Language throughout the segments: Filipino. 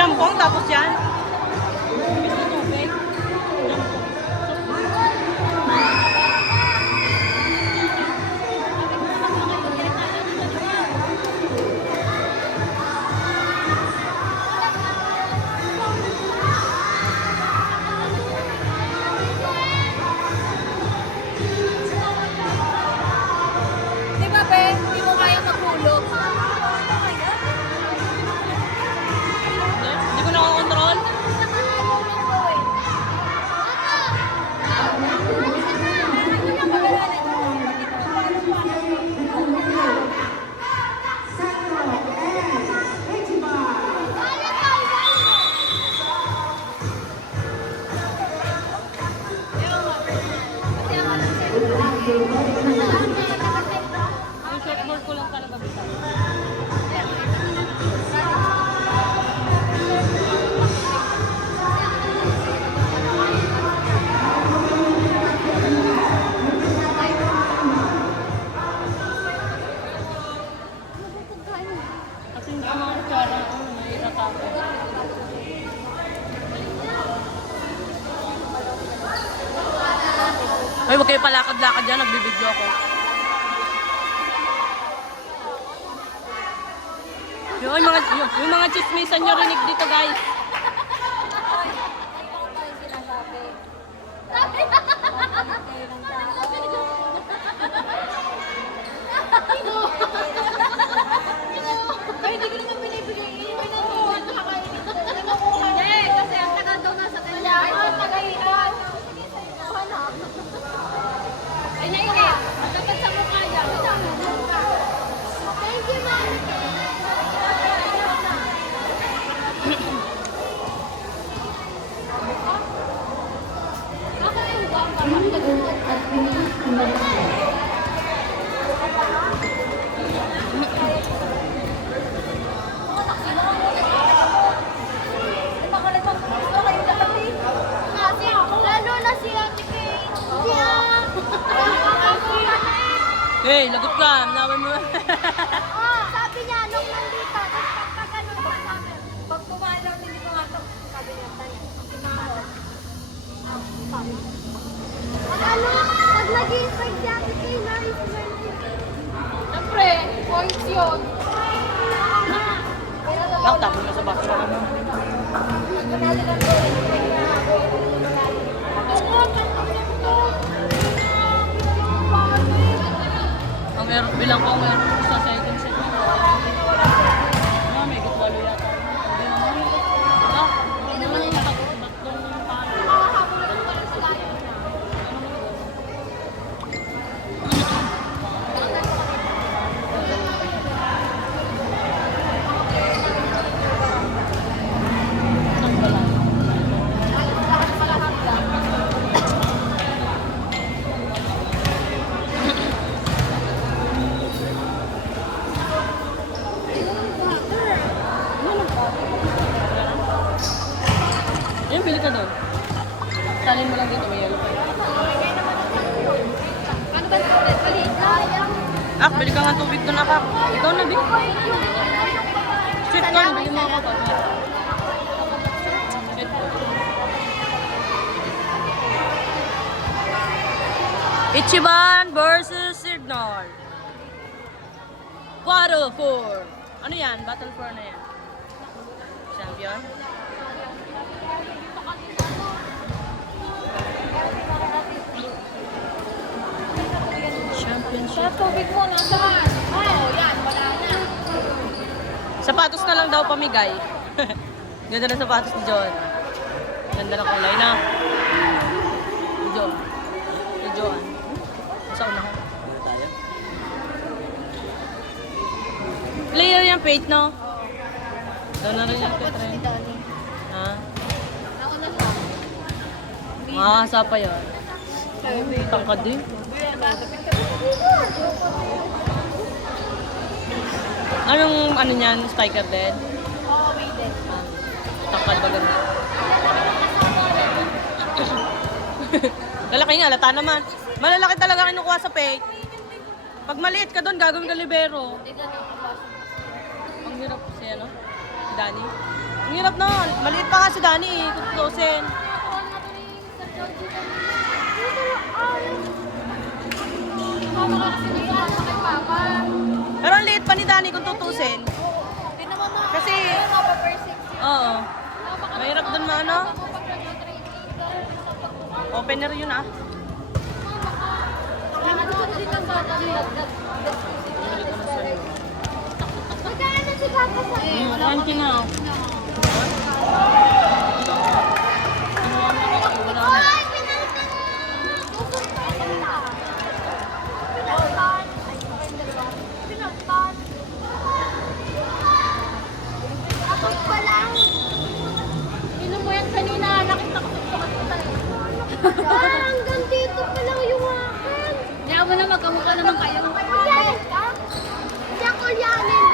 Champong, tapos yan. Di ba, be? Hindi mo kaya maghulog. Hindi ko nakakontrol. Yung shortboard ko lang talaga bisa. Kasi hindi ko makakutsara. Mahirap ako. Ay, huwag kayo palakad-lakad dyan. Nagbibideo ako. Yung mga chismisan nyo rinig dito, guys. Ay, hindi ko naman binibigay. Iiwan na mo. Nakakainit. Hindi, kasi ang taga daw nasa kanya. Ay, ang tagaitan. Ay, nainit. Dapat sa mukha niya. Thank you, Mami. Ako yung gamba. Lalo na si Ate Kate. Hey, lagot ka. Nawan mo. Oh, sabi niya, nung nandito, pagkaganon ba namin? Pag pumalaw, hindi ko nga ito. Sabi niya, pag nag-i-spike si Ate Kate, na-i-spike. Siyempre, points yun. Nakatapon na sa box. Ang meron, bilang ko meron sa second set. May gutwalo yata. Hindi naman yung tatlong paano. Ayun, bili ka doon. Salin mo lang dito, may yellow pa. Ano ba ito? Maliit lang. Ah, bili ka nga tubig doon, akak. Ikaw na, bili. Sweet corn, bili mo ako pa. Sweet corn. Ichiban versus Signal. Battle 4. Ano yan? Battle 4 na yan. Champion? Sa tubig mo, nasaan? Oh, yan, wala na. Sapatos na lang daw pamigay. Ganda ng sapatos ni John. Ganda ng kulay na. Ni John. Ni John. Sa unahan. Tayo. Player yung Pate, no? Doon na rin yung Pate. Ha? Nauna siya. Makakasa pa yun. Tangkad din. Anong ano niyan? Spiker din? Oo, waited. Tangkad ba ganun? Lalaki nga, lata naman. Malalaki talaga kinukuha sa Pate. Pag maliit ka doon, gagawin ka libero. Ang hirap siya, no? Si Danny. Ang hirap na. Maliit pa nga si Dani eh. Kung tutusin. Pero ang liit pa ni Dani kung tutusin. Kasi, oo. Mahirap dun maano. Opener yun ah. Magkano si Papa sa Kanti na. Ay, pinaltan! Pinaltan! Pinaltan! Tapos pa lang. Inom mo yan kanina. Nakita ko sa sukat ko talaga. Hanggang dito pa lang yung akin. Kaya mo na magkamukha naman kayo. Kulyanin ka? Hindi ako kulyanin.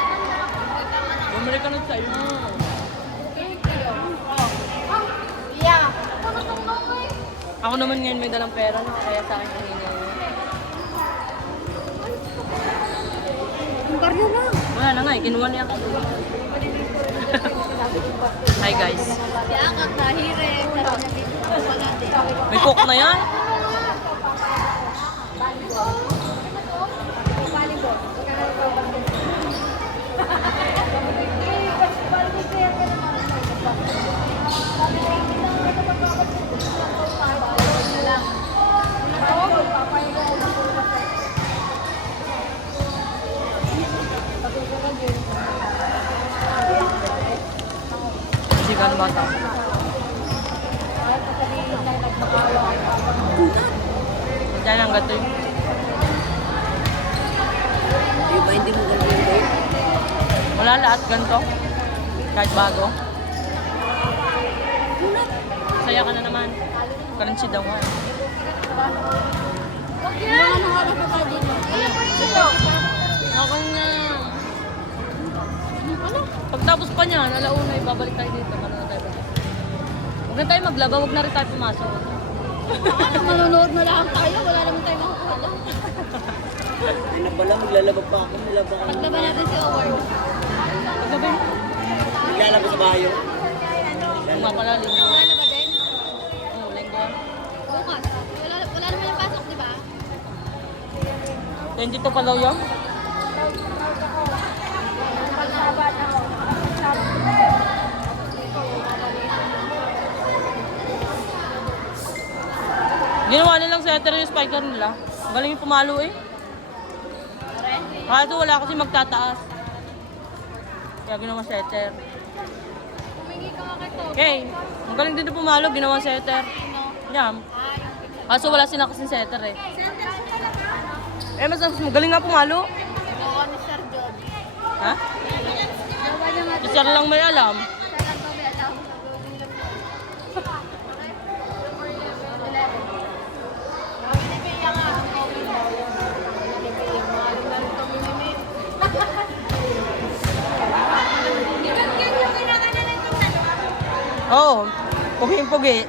Bumili ka nun sa'yo. Yeah. Ako natungtong eh. Ako naman ngayon may dalang pera, no? Kaya sa akin kanina. Ang baryo na. Wala na nga eh, kinuha niya ako. Hi guys. Kaya ka kahire. May cook na yan? Kasi gano'n bata. Diyan ang gato yun. Iba hindi mo ganun yung bait. Wala lahat ganito. Kahit bago. Saya ka na naman. Crunchy daw nga. Wag yan. Ako na. Pagtapos pa niya, alauna ibabalik tayo dito. Manonood tayo. Huwag na tayo maglaba, huwag na rin tayo pumasok. Manonood na lang tayo. Wala naman tayo makukuha doon. Ay na pala, maglalabag pa ako. Nilabag ako. Paglaba natin si Howard. Paggabi, Maglalabag sa bayo. pumapalalim. Wala na ba din? Oo, lenggo. Bukas. Wala naman yung pasok, di ba? 22 pa daw yun? Ginawa nilang setter yung spiker nila. Galing yung pumalo eh. Kaso wala kasi magtataas. Kaya ginawa setter. Humingi ka nga kay Toby. Okay, magaling din yung pumalo, ginawa setter. Yan. Kaso wala sila kasing setter eh. Mas magaling nga pumalo. Gawa ni Sir John. Ha? Gawa niya nga. Si Sir lang may alam. Siya lang kami alam. Oo, pugi-pugi.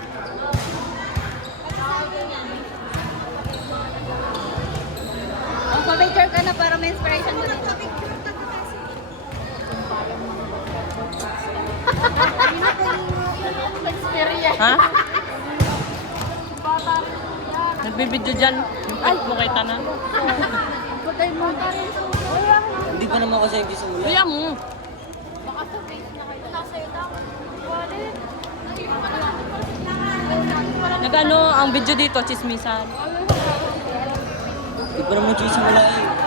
Oh, pa-picture ka na para may inspiration mo dito. Ha? Nagbibidyo dyan. Yung pet mo kay Tanan. Patay mo. Hindi pa naman kasi nagsisimula. Kaya mo. Baka sa face na kayo. Nasa iyo daw. Wallet. Nag-ano ang video dito, chismisan. Hindi pa naman nagsisimula eh.